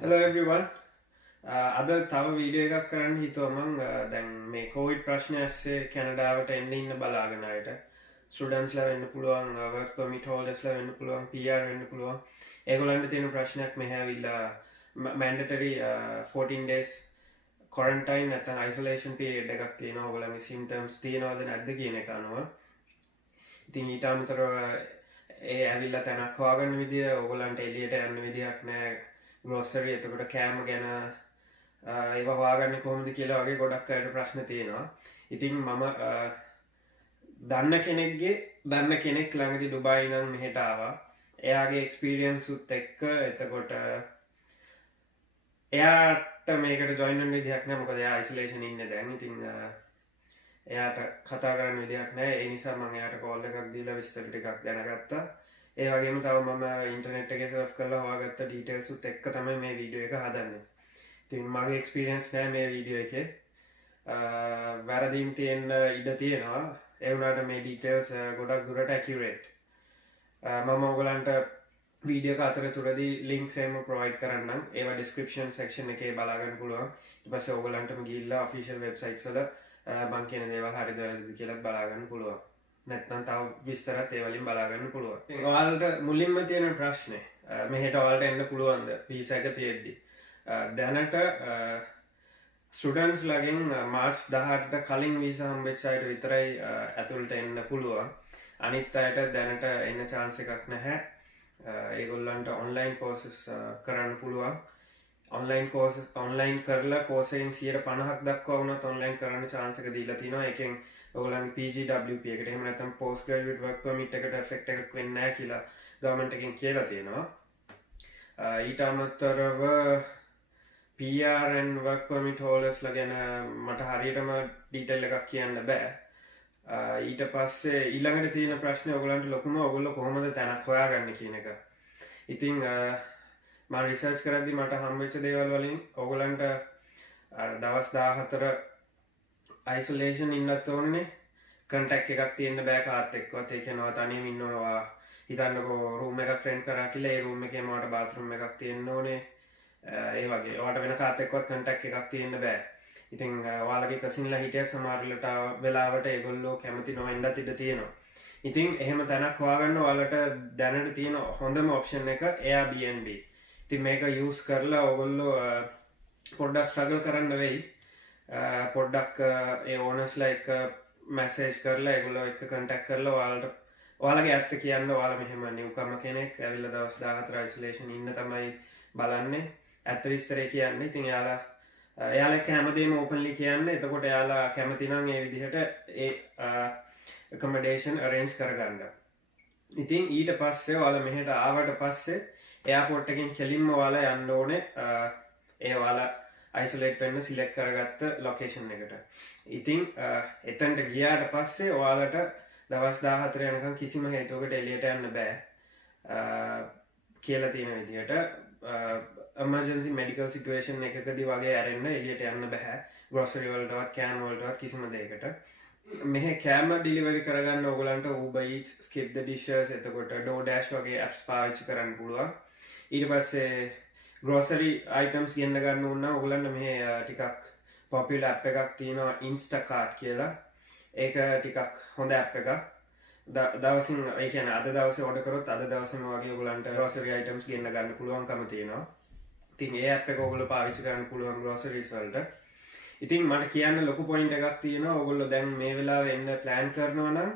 Hello everyone. අද තව video එකක් කරන්න හිතුවා මං දැන් මේ කොවිඩ් ප්‍රශ්නය ඇස්සේ කැනඩාවට එන්න ඉන්න බලාගෙන අයට ස්ටුඩන්ට්ස්ලා වෙන්න පුළුවන් work permit holdersලා වෙන්න පුළුවන් PR වෙන්න පුළුවන් ඒගොල්ලන්ට තියෙන ප්‍රශ්නයක් මෙහෙ ඇවිල්ලා mandatory 14 days quarantine නැත්නම් isolation period එකක් තියෙනවා ඔයගොල්ලන්ගේ symptoms තියෙනවද නැද්ද කියන එක අනුව. ඉතින් ඊට අමතරව ඒ ඇවිල්ලා තැනක් හොයාගන්න විදිය ඔයගොල්ලන්ට එළියට යන්න විදියක් නැහැ. ග්‍රෝසරි එතකොට කෑම ගැන ඒවා හොයාගන්නේ කොහොමද කියලා වගේ ගොඩක් අයට ප්‍රශ්න තියෙනවා. ඉතින් මම දන්න කෙනෙක් ළඟදී ඩුබායි නම් මෙහෙට ආවා. එයාගේ එක්ස්පීරියන්ස් උත් එක්ක එතකොට එයාට මේකට ජොයින් වෙන්න විදිහක් නැහැ. මොකද එයා අයිසොලේෂන් ඉන්නේ දැන්. ඉතින් එයාට කතා කරන්න විදිහක් නැහැ. ඒ නිසා මම එයාට කෝල් එකක් දීලා විස්තර ටිකක් දැනගත්තා. ඒ වගේම තව මම ඉන්ටර්නෙට් එකේ සර්ච් කරලා හොයාගත්ත ඩීටේල්ස් උත් එක්ක තමයි මේ වීඩියෝ එක හදන්නේ. ඉතින් මගේ එක්ස්පීරියන්ස් නෑ මේ වීඩියෝ එකේ. වැරදීම් තියෙන්න ඉඩ තියෙනවා. ඒ වුණාට මේ ඩීටේල්ස් ගොඩක් දුරට ඇකියුරේට්. මම ඔයගලන්ට වීඩියෝ එක අතරතුරදී ලින්ක්ස් එහෙම ප්‍රොවයිඩ් කරන්නම්. ඒවා ඩිස්ක්‍රිප්ෂන් සෙක්ෂන් එකේ බලා ගන්න පුළුවන්. ඊට පස්සේ ඔයගලන්ටම ගිහිල්ලා ඔෆිෂියල් වෙබ්සයිට්ස් වල මම කියන දේවල් හරිද වැරදිද කියලා බලා ගන්න පුළුවන්. නැත්නම් තව විස්තරත් ඒ වලින් බලා ගන්න පුළුවන්. ඔයාලට මුලින්ම තියෙන ප්‍රශ්නේ මෙහෙට ඔයාලට එන්න පුළුවන්ද වීසා එක තියෙද්දි? දැනට ස්ටුඩන්ට්ස් ලගෙන් මාර්ච් 18ට කලින් වීසා හම්බෙච්ච අයට විතරයි ඇතුළට එන්න පුළුවන්. අනිත් අයට දැනට එන්න chance එකක් නැහැ. ඒගොල්ලන්ට ඔන්ලයින් කෝසස් කරන්න පුළුවන්. ඔන්ලයින් කරලා කෝස් එකෙන් 50% දක්වා වුණත් ඔන්ලයින් කරන්න chance එක දීලා තිනවා. ඒකෙන් ඔයගොල්ලන්ගේ PGWP එකට එහෙම නැත්නම් post graduate work permit එකට effect එකක් වෙන්නේ නැහැ කියලා government එකෙන් කියලා තියෙනවා. ඊට අමතරව PR and work permit holders ලා ගැන මට හරියටම detail එකක් කියන්න බෑ. ඊට පස්සේ ඊළඟට තියෙන ප්‍රශ්නේ ඔයගොල්ලන්ට ලොකුම ඔයගොල්ලෝ කොහොමද තැනක් හොයාගන්නේ කියන එක. ඉතින් මම රිසර්ච් කරද්දි මට හම්බෙච්ච දේවල් වලින් ඔයගොල්ලන්ට දවස් 14 isolation ඉන්නත් ඕනේ. කන්ටැක්ට් එකක් තියෙන්න බෑ කාත් එක්කවත්. ඒ කියනවා තනියම ඉන්න ඕනවා. හිතන්නකෝ රූම් එකක් රෙන්ට් කරා කියලා ඒ රූම් එකේම ඔයාලට බාත්රූම් එකක් තියෙන්න ඕනේ. ඒ වගේ ඔයාලට වෙන කාත් එක්කවත් කන්ටැක්ට් එකක් තියෙන්න බෑ. ඉතින් ඔයාලගේ කසින්ලා හිටියත් සමහර වෙලාවට ඒගොල්ලෝ කැමති නොවෙන්නත් ඉඩ තියෙනවා. ඉතින් එහෙම තැනක් හොයාගන්න ඔයාලට දැනට තියෙන හොඳම ඔප්ෂන් එක Airbnb. ඉතින් මේක යූස් කරලා ඔයගොල්ලෝ පොඩ්ඩක් ස්ට්‍රගල් කරන්න වෙයි. පොඩ්ඩක් ඒ ඕනර්ස්ලා එක්ක මැසේජ් කරලා ඒගොල්ලෝ එක්ක කන්ටැක්ට් කරලා ඔයාලගේ ඇත්ත කියන්න. ඔයාලා මෙහෙම නිව්කම කෙනෙක් ඇවිල්ලා දවස් 14 අයිසොලේෂන් ඉන්න තමයි බලන්නේ. ඇත්ත විස්තරේ කියන්නේ. ඉතින් එයාලා හැමදේම ඕපන්ලි කියන්නේ. එතකොට එයාලා කැමති නම් ඒ විදිහට ඒ accommodation arrange කරගන්න. ඉතින් ඊට පස්සේ ඔයාලා මෙහෙට ආවට පස්සේ එයාපෝට් එකෙන් කෙලින්ම ඔයාලා යන්න ඕනේ ඒ ඔයාලා isolate වෙන්න select කරගත්ත location එකට. ඉතින් එතනට ගියාට පස්සේ ඔයාලට දවස් 14 යනකම් කිසිම හේතුවකට එළියට යන්න බෑ. කියලා තියෙන විදිහට emergency medical situation එකකදී වගේ ඇරෙන්න එළියට යන්න බෑ. grocery වලටවත් කෑම වලටවත් කිසිම දෙයකට. මෙහෙ කෑම ඩිලිවරි කරගන්න ඕගලන්ට Uber Eats, Skip the Dishes, එතකොට DoorDash වගේ apps පාවිච්චි කරන්න පුළුවන්. ඊට පස්සේ grocery items ගෙන්න ගන්න ඕන නම් ඔයගලන්ට මෙහෙ ටිකක් popular app එකක් තියෙනවා Instacart කියලා. ඒක ටිකක් හොඳ app එකක්. දවසින් ඒ කියන්නේ අද දවසේ order කරොත් අද දවසේම වගේ ඔයගලන්ට grocery items ගෙන්න ගන්න පුළුවන්කම තියෙනවා. ඉතින් ඒ app එක ඔයගොල්ලෝ පාවිච්චි කරන්න පුළුවන් groceries වලට. ඉතින් මට කියන්න ලොකු point එකක් තියෙනවා. ඔයගොල්ලෝ දැන් මේ වෙලාවේ එන්න plan කරනවා නම්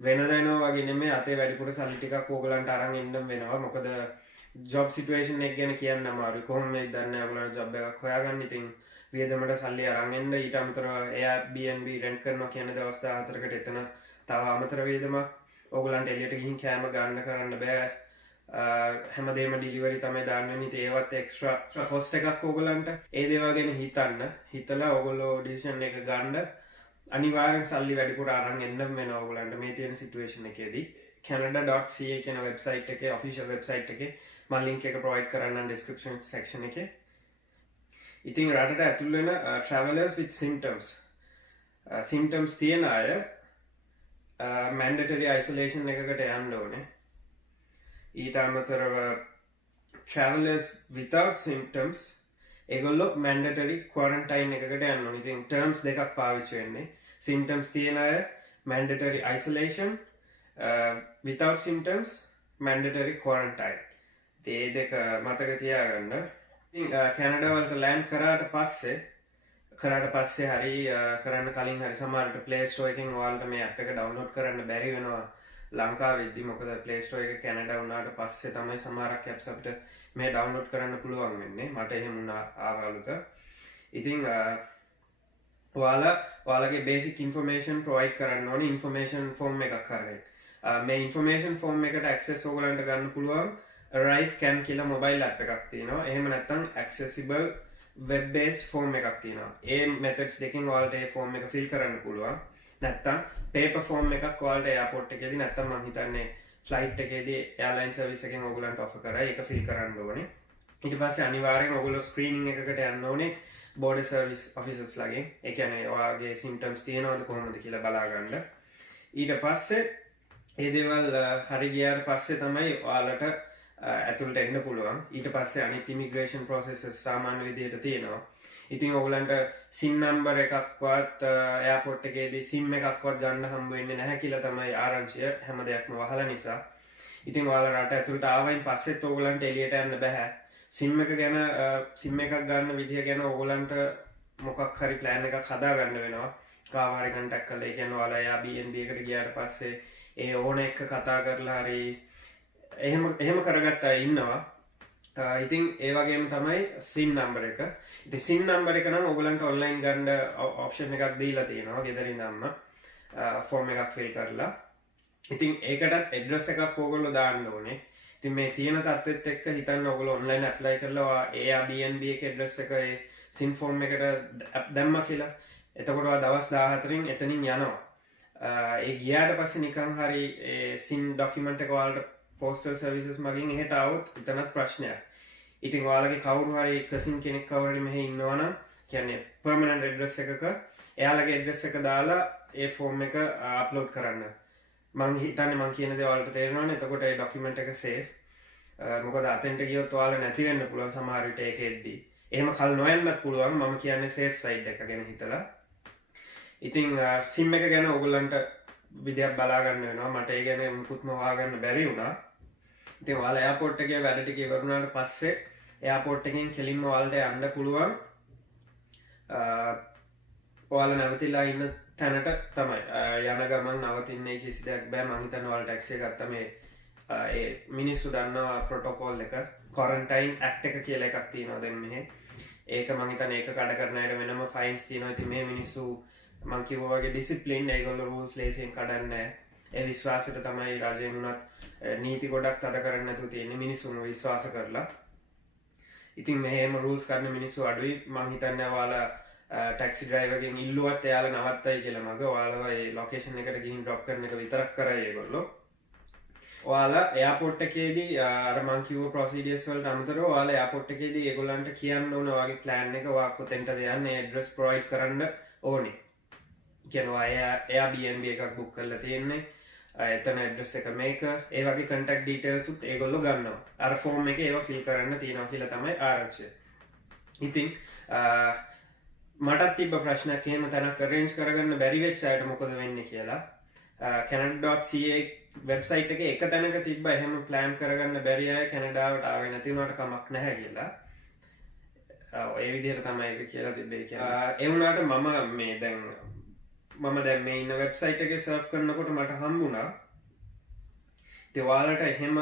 වෙනදා වගේ නෙමෙයි අතේ වැඩිපුර සල්ලි ටිකක් ඔයගලන්ට අරන් එන්න වෙනවා. මොකද ජොබ් සිටුේෂන් එක ගැන කියන්න අමාරුයි. කොහොමද දන්නේ ඔයගොල්ලන්ට ජොබ් එකක් හොයාගන්න. ඉතින් වියදමට සල්ලි අරන් එන්න. ඊට අමතරව Airbnb රෙන්ට් කරනවා කියන්නේ දවස් 14කට එතන තව අමතර වියදමක්. ඔයගොල්ලන්ට එළියට ගිහින් කෑම ගන්න කරන්න බෑ. හැමදේම ඩිලිවරි තමයි දාන්නේ. ඉතින් ඒවත් එක්ස්ට්‍රා කොස්ට් එකක් ඔයගොල්ලන්ට. ඒ දේවල් ගැන හිතලා ඔයගොල්ලෝ ඩිසිෂන් එක ගන්න. අනිවාර්යෙන් සල්ලි වැඩිපුර අරන් එන්න වෙනවා ඔයගොල්ලන්ට මේ තියෙන සිටුේෂන් එකේදී. canada.ca කියන වෙබ්සයිට් එකේ ඔෆිෂියල් වෙබ්සයිට් එකේ මම ලින්ක් එක ප්‍රොවයිඩ් කරන්නම් ඩිස්ක්‍රිප්ෂන් සෙක්ෂන් එකේ. ඉතින් රටට ඇතුල් වෙන travelers with symptoms තියෙන අය mandatory isolation එකකට යන්න ඕනේ. ඊට අමතරව travelers without symptoms ඒගොල්ලෝ mandatory quarantine එකකට යන්න ඕනේ. ඉතින් terms දෙකක් පාවිච්චි වෙන්නේ. symptoms තියෙන අය mandatory isolation, without symptoms mandatory quarantine. ඒ දෙක මතක තියාගන්න. ඉතින් කැනඩා වලට land කරාට පස්සේ හරි කරන්න කලින් හරි සමහරට Play Store එකෙන් ඔයාලට මේ app එක download කරන්න බැරි වෙනවා. ලංකාවේදී මොකද Play Store එක කැනඩා වුණාට පස්සේ තමයි සමහරක් apps අපිට මේ download කරන්න පුළුවන් වෙන්නේ. මට එහෙම වුණා ආවලුත. ඉතින් ඔයාලගේ basic information provide කරන්න ඕනේ information form එකක් කරගෙන. මේ information form එකට access ඔයගලන්ට ගන්න පුළුවන් Arrive Can කියලා mobile app එකක් තියෙනවා. එහෙම නැත්නම් accessible web based form එකක් තියෙනවා. ඒ methods දෙකෙන් ඔයාලට ඒ form එක fill කරන්න පුළුවන්. නැත්තම් paper form එකක් ඔයාලට airport එකේදී නැත්තම් මම හිතන්නේ flight එකේදී airline service එකෙන් ඔයගලන්ට offer කරා. ඒක fill කරන්න ඕනේ. ඊට පස්සේ අනිවාර්යෙන් ඔයගොල්ලෝ screening එකකට යන්න ඕනේ border service officers ලාගෙන්. ඒ කියන්නේ ඔයාගේ symptoms තියෙනවද කොහොමද කියලා බලා ගන්න. ඊට පස්සේ ඒ දේවල් හරි ගියාට පස්සේ තමයි ඔයාලට ඇතුළට එන්න පුළුවන්. ඊට පස්සේ අනිත් immigration processes සාමාන්‍ය විදිහට තියෙනවා. ඉතින් ඔයගලන්ට SIM number එකක්වත් airport එකේදී SIM එකක්වත් ගන්න හම්බ වෙන්නේ නැහැ කියලා තමයි ආරංචිය. හැම දෙයක්ම වහලා නිසා. ඉතින් ඔයාලා රට ඇතුළට ආවයින් පස්සෙත් ඔයගලන්ට එළියට යන්න බෑ. SIM එක ගැන SIM එකක් ගන්න විදිහ ගැන ඔයගලන්ට මොකක් හරි plan එකක් හදා ගන්න වෙනවා. කාව හරි contact කරලා ඒ කියන්නේ ඔයාලා Airbnb එකට ගියාට පස්සේ ඒ ඕන එක කතා කරලා හරි එහෙම කරගත්ත අය ඉන්නවා. ඉතින් ඒ වගේම තමයි SIM number එක. ඉතින් SIM number එක නම් ඔයගලන්ට online ගන්න option එකක් දීලා තියෙනවා ගෙදරින් අම්ම form එකක් fill කරලා. ඉතින් ඒකටත් address එකක් ඔයගොල්ලෝ දාන්න ඕනේ. ඉතින් මේ තියෙන තත්ත්වෙත් එක්ක හිතන්න ඔයගොල්ලෝ online apply කරලා Airbnb එකේ address එක ඒ SIM form එකට දැම්මා කියලා. එතකොට දවස් 14න් එතනින් යනවා. ඒ ගියාට පස්සේ නිකන් හරි ඒ SIM document එක ඔයාලට postal services මගින් එහෙට આવොත් එතනත් ප්‍රශ්නයක්. ඉතින් ඔයාලගේ කවුරු හරි කසින් කෙනෙක් කවුරු හරි මෙහෙ ඉන්නවනම් කියන්නේ permanent address එකක එයාලගේ address එක දාලා ඒ form එක upload කරන්න. මං හිතන්නේ මං කියන දේ ඔයාලට තේරෙනවනේ. එතකොට ඒ document එක safe. මොකද අතෙන්ට ගියොත් ඔයාලා නැති වෙන්න පුළුවන් සමහර විට ඒක එද්දී. එහෙම කල් නොයන්නත් පුළුවන්. මම කියන්නේ safe side එක ගැන හිතලා. ඉතින් SIM එක ගැන ඔයගොල්ලන්ට විදියක් බලා ගන්න වෙනවා. මට ඒ ගැන මුකුත්ම හොයාගන්න බැරි වුණා. ඉතින් ඔයාලා එයාපෝට් එකේ වැඩ ටික ඉවර වුණාට පස්සේ එයාපෝට් එකෙන් කෙලින්ම ඔයාලට යන්න පුළුවන් ඔයාලා නැවතිලා ඉන්න තැනට තමයි. යන ගමන් නවතින්නේ කිසි දෙයක් බෑ. මං හිතන්නේ ඔයාලා ටැක්සි එක ගත්ත මේ ඒ මිනිස්සු දන්නවා ප්‍රොටෝකෝල් එක quarantine act එක කියලා එකක් තියෙනවා දැන් මෙහෙ. ඒක මං හිතන්නේ ඒක කඩ කරන අයට වෙනම fines තියෙනවා. ඉතින් මේ මිනිස්සු මං කිව්වා වගේ discipline ඒගොල්ලෝ rules ලේසියෙන් කඩන්නේ නැහැ. ඒ විශ්වාසයට තමයි රජයෙන් උනත් නීති ගොඩක් තද කරන්න නැතුව තියෙන්නේ මිනිස්සුන්ව විශ්වාස කරලා. ඉතින් මෙහෙම rules කරන මිනිස්සු අඩුයි. මං හිතන්නේ ඔයාලා ටැක්සි ඩ්‍රයිවර්ගෙන් ඉල්ලුවත් එයාලා නවත්තයි කියලා මග. ඔයාලව ඒ ලොකේෂන් එකට ගිහින් ඩ්‍රොප් කරන එක විතරක් කරයි ඒගොල්ලෝ. ඔයාලා එයාපෝට් එකේදී අර මං කිව්ව procedures වලට අමතරව ඔයාලා එයාපෝට් එකේදී ඒගොල්ලන්ට කියන්න ඕන ඔයාගේ plan එක ඔයා කොතෙන්ටද යන්නේ address provide කරන්න ඕනේ. කියනවා Airbnb එකක් book කරලා තියෙන්නේ. එතන address එක මේක. ඒ වගේ contact details උත් ඒගොල්ලෝ ගන්නවා. අර form එකේ ඒවා fill කරන්න තියෙනවා කියලා තමයි ආරංචිය. ඉතින් මටත් තිබ්බ ප්‍රශ්නයක් එහෙම තැනක් arrange කරගන්න බැරි වෙච්ච අයට මොකද වෙන්නේ කියලා. canada.ca වෙබ්සයිට් එකේ එක තැනක තිබ්බ එහෙම plan කරගන්න බැරි අය කැනඩාවට ආවේ නැති වුණාට කමක් නැහැ කියලා. ඒ විදිහට තමයි ඒක කියලා තිබ්බේ කියලා. ඒ වුණාට මම දැන් මේ ඉන්න වෙබ්සයිට් එකේ සර්ච් කරනකොට මට හම්බුණා. ඉතින් ඔයාලට එහෙම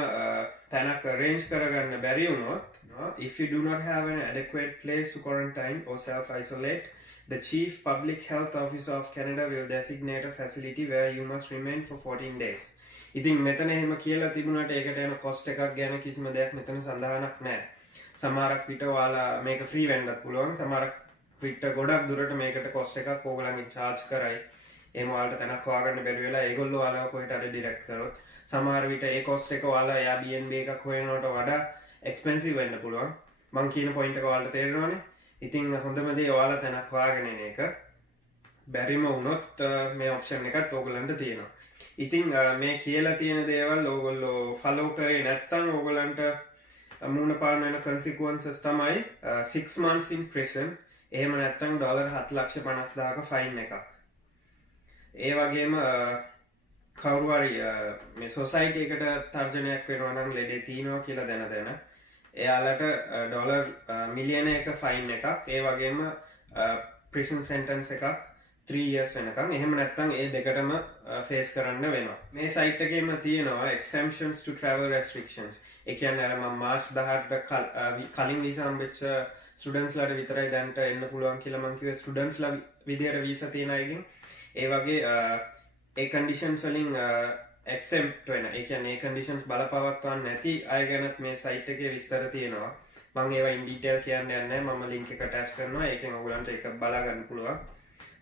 තැනක් arrange කරගන්න බැරි වුණොත් if you do not have an adequate place to quarantine or self-isolate, the Chief Public Health Officer of Canada will designate a facility where you must remain for 14 days. ඉතින් මෙතන එහෙම කියලා තිබුණාට ඒකට යන cost එකක් ගැන කිසිම දෙයක් මෙතන සඳහනක් නැහැ. සමහරක් විට ඔයාලා මේක free වෙන්නත් පුළුවන්. සමහරක් විට ගොඩක් දුරට මේකට cost එකක් ඕගොල්ලන්ගෙන් charge කරයි. එහෙම ඔයාලට තැනක් හොයාගන්න බැරි වෙලා ඒගොල්ලෝ ඔයාලව කොහෙට හරි direct කරොත් සමහර විට ඒ cost එක ඔයාලා Airbnb එකක් හොයනවට වඩා expensive වෙන්න පුළුවන්. මං කියන point එක ඔයාලට තේරෙනවනේ. ඉතින් හොඳම දේ ඔයාලා තැනක් හොයාගෙන එන එක. බැරිම වුණොත් මේ option එකත් ඕගොල්ලන්ට තියෙනවා. ඉතින් මේ කියලා තියෙන දේවල් ඕගොල්ලෝ follow කරේ නැත්නම් ඕගොල්ලන්ට මූුණ පාන වෙන කන්සිකුවන්සස් තමයි 6 months in prison එහෙම නැත්තං $7,50,000 ෆයින් එකක්. ඒ වගේම කවරුවරි මේ සොසයිට එකට තර්ජනයක් වෙනවනම් ලෙඩේ තියනවා කියලා දැන එයාලට ඩොලර් මිලියන එක ෆයින් එකක්. ඒ වගේම ප්‍රිසන් සෙන්ටන්ස් එකක් 3 years වෙනකම්. එහෙම නැත්තම් ඒ දෙකටම ෆේස් කරන්න වෙනවා. මේ සයිට් එකේම තියෙනවා exemptions to travel restrictions. ඒ කියන්නේ මම මාර්ච් 18ට කලින් වීසා හම්බෙච්ච ස්ටුඩන්ට්ස්ලාට විතරයි දැන්ට එන්න පුළුවන් කියලා මම කිව්වේ ස්ටුඩන්ට්ස්ලා විදියට වීසා තියෙන අයගෙන්. ඒ වගේ ඒ කන්ඩිෂන්ස් වලින් exempt වෙන. ඒ කියන්නේ ඒ කන්ඩිෂන්ස් බලපවත්වන්න නැති අය ගැනත් මේ සයිට් එකේ විස්තර තියෙනවා. මම ඒවා ඉන් ඩීටේල් කියන්න යන්නේ නැහැ. මම ලින්ක් එක අටැච් කරනවා. ඒකෙන් ඔයගලන්ට ඒක බලා ගන්න පුළුවන්.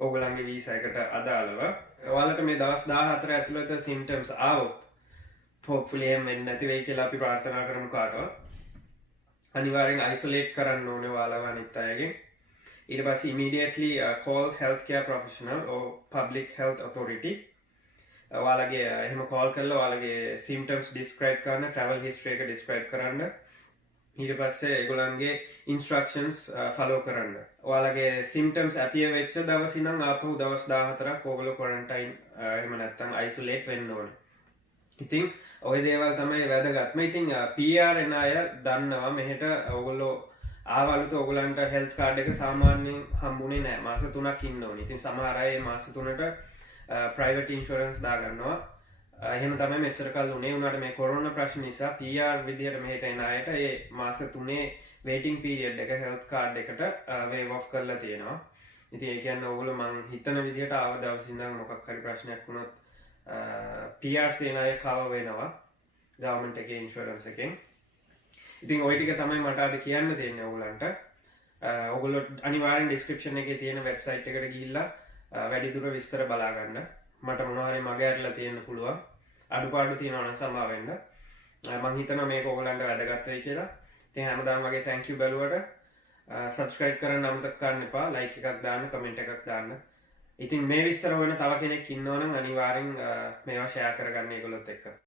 ඔයගලන්ගේ වීසා එකට අදාළව. ඔයාලට මේ දවස් 14 ඇතුළත සිම්ප්ටම්ස් ආවොත් hopefully එහෙම වෙන්නේ නැති වෙයි කියලා අපි ප්‍රාර්ථනා කරමු කාටවත්. අනිවාර්යෙන් isolate කරන්න ඕනේ ඔයාලව අනිත් අයගෙන්. ඊට පස්සේ immediately call healthcare professional or public health authority. ඔයාලගේ එහෙම call කරලා ඔයාලගේ symptoms describe කරන්න, travel history එක describe කරන්න. ඊට පස්සේ ඒගොල්ලන්ගේ instructions follow කරන්න. ඔයාලගේ symptoms appear වෙච්ච දවස් ඉඳන් ආපහු දවස් 14ක් ඕගොල්ලෝ quarantine එහෙම නැත්නම් isolate වෙන්න ඕනේ. ඉතින් ඔය දේවල් තමයි වැදගත්ම. ඉතින් PR එන අය දන්නවා මෙහෙට ඔයගොල්ලෝ ආවලුත් ඔයගොල්ලන්ට health card එක සාමාන්‍යයෙන් හම්බුනේ නැහැ. මාස 3ක් ඉන්න ඕනේ. ඉතින් සමහර අය මාස 3ට private insurance දාගන්නවා. එහෙම තමයි මෙච්චර කල් උනේ. උනාට මේ කොරෝනා ප්‍රශ්න නිසා PR විදියට මෙහෙට එන අයට ඒ මාස 3 waiting period එක health card එකට waive off කරලා තියෙනවා. ඉතින් ඒ කියන්නේ ඔයගොල්ලෝ මං හිතන විදියට ආව දවස් ඉඳන් මොකක් හරි ප්‍රශ්නයක් වුණොත් PR තියෙන අය කව වෙනවා government එකේ insurance එකෙන්. ඉතින් ওই ටික තමයි මට අද කියන්න තියෙන්නේ ඔයගලන්ට. ඔයගොල්ලෝ අනිවාර්යෙන් description එකේ තියෙන website එකට ගිහිල්ලා වැඩිදුර විස්තර බලා ගන්න. මට මොනවා හරි මග ඇරලා තියෙන්න පුළුවන්. අඩුපාඩු තියෙනවා නම් සමා වෙන්න. මම හිතනවා මේක ඔයගලන්ට වැදගත් වෙයි කියලා. ඉතින් හැමදාම වගේ thank you බැලුවට subscribe කරන්න අමතක කරන්න එපා. like එකක් දාන්න, comment එකක් දාන්න. ඉතින් මේ විස්තර වෙන තව කෙනෙක් ඉන්නවා නම් අනිවාර්යෙන් මේවා share කරගන්න ඒගොල්ලොත් එක්ක.